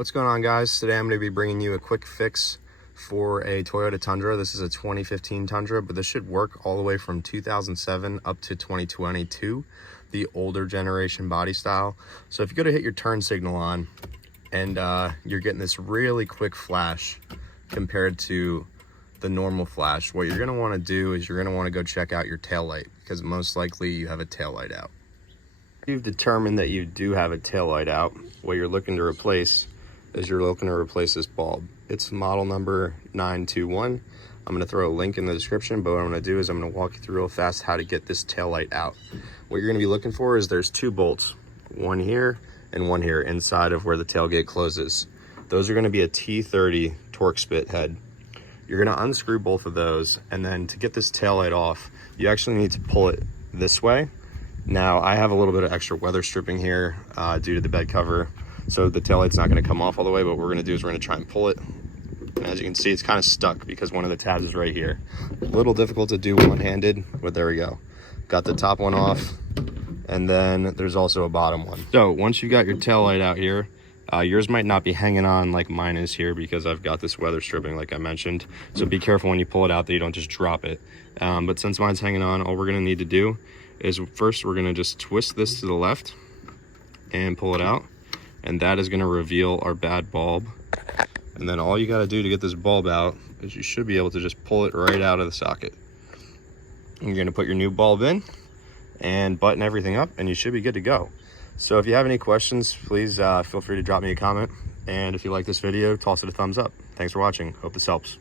What's going on, guys? Today I'm going to be bringing you a quick fix for a Toyota Tundra. This is a 2015 Tundra, but this should work all the way from 2007 up to 2022, the older generation body style. So if you go to hit your turn signal on and you're getting this really quick flash compared to the normal flash, what you're going to want to do is you're going to want to go check out your tail light, because most likely you have a tail light out. You've determined that you do have a tail light out. What you're looking to replace is you're looking to replace this bulb. It's model number 921. I'm going to throw a link in the description, but what I'm going to do is I'm going to walk you through real fast how to get this tail light out. What you're going to be looking for is there's two bolts, one here and one here inside of where the tailgate closes. Those are going to be a T30 torque spit head. You're going to unscrew both of those, and then to get this tail light off, you actually need to pull it this way. Now, I have a little bit of extra weather stripping here due to the bed cover, so the taillight's not going to come off all the way, but what we're going to do is we're going to try and pull it. And as you can see, it's kind of stuck because one of the tabs is right here. A little difficult to do one-handed, but there we go. Got the top one off, and then there's also a bottom one. So once you got your taillight out here, yours might not be hanging on like mine is here because I've got this weather stripping like I mentioned. So be careful when you pull it out that you don't just drop it. But since mine's hanging on, all we're going to need to do is first we're going to just twist this to the left and pull it out, and that is going to reveal our bad bulb. And then all you got to do to get this bulb out is you should be able to just pull it right out of the socket. You're going to put your new bulb in and button everything up, and you should be good to go. So if you have any questions, please feel free to drop me a comment, and if you like this video, toss it a thumbs up. Thanks for watching. Hope this helps.